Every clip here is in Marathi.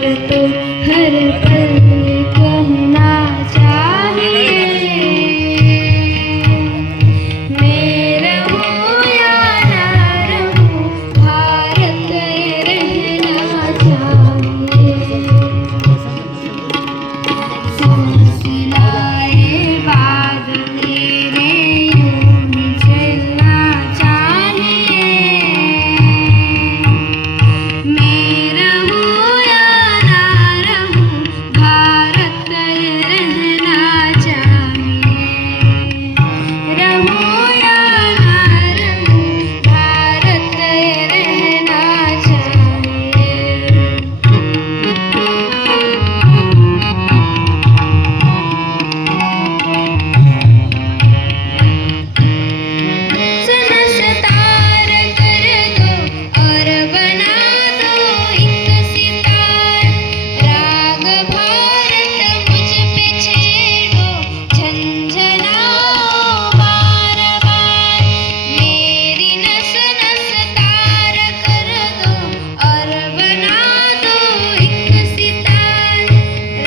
प्यार तो हर पल कहना चाहिए। मैं रहूं या ना रहूं, भारत रहना चाहिए। सांस लाए बाद मेरे यूं ही चलना चाहिए। मैं रहूं या ना रहूं, भारत रहना चाहिए। रहूं या ना रहूं, भारत रहना चाहिए। सितार कर दो और बना दो एक सितार। राग भारत मुझ पे छेड़ो, झंझनाओ बार बार। मेरी नस नस तार कर दो और बना दो एक सितार।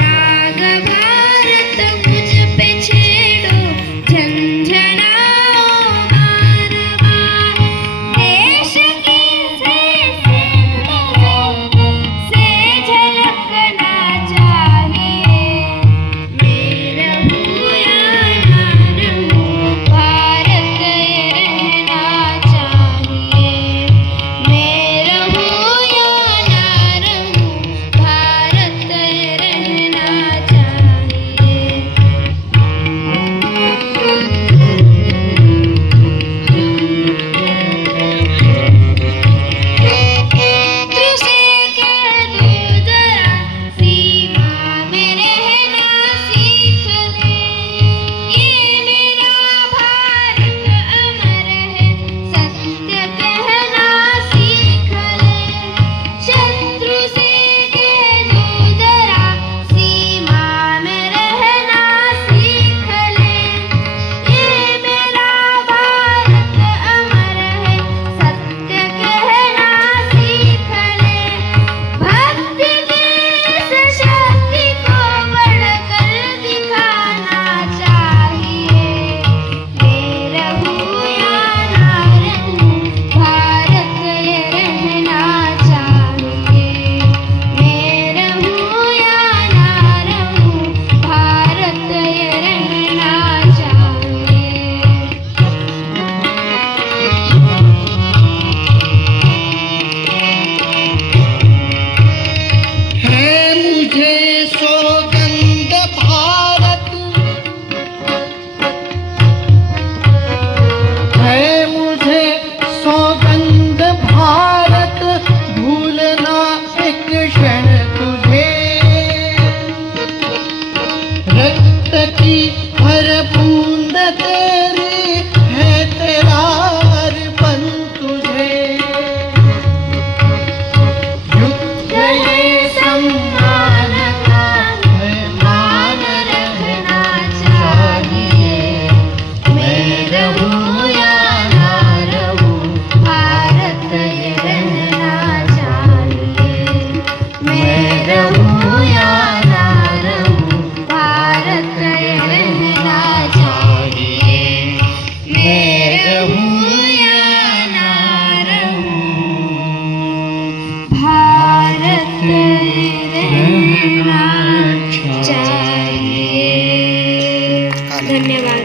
राग भारत मुझ पे छेड़ो, झंझनाओ बार बार। देश की से झलकना चाहिए। मैं रहूं या ना रहूं, भारत रहना चाहिए। मैं रहूं या ना रहूं, भारत रहना चाहिए। तुझसे कह दूं जरा, सीमा में रहना सीख ले। ये मेरा भारत अमर है, सत्य कहना सीख ले। शत्रु से कह दूं जरा, सीमा में रहना सीख ले। ये मेरा भारत अमर है, सत्य कहना सीख ले। भक्ति की इस शक्ति को बढ़कर दिखाना चाहिए। मैं रहूं या ना रहूं, भारत रहना चाहिए। मैं रहूं या ना रहूं, भारत रहना चाहिए। है मुझे सौगंध भारत, है मुझे सौगंध भारत, भूलना एक क्षण तुझे। रक्त की हर बूंद तेरी है, तेरा अर्पण तुझे। युद्ध ये सम्मान का मान रहना चाहिए। मैं रहूं या ना रहूं, भारत रहना चाहिए। मैं रहूं या ना रहूं, भारत रहना चाहिए। मैं रहूं या ना रहूं, भारत रहना चाहिए। धन्यवाद।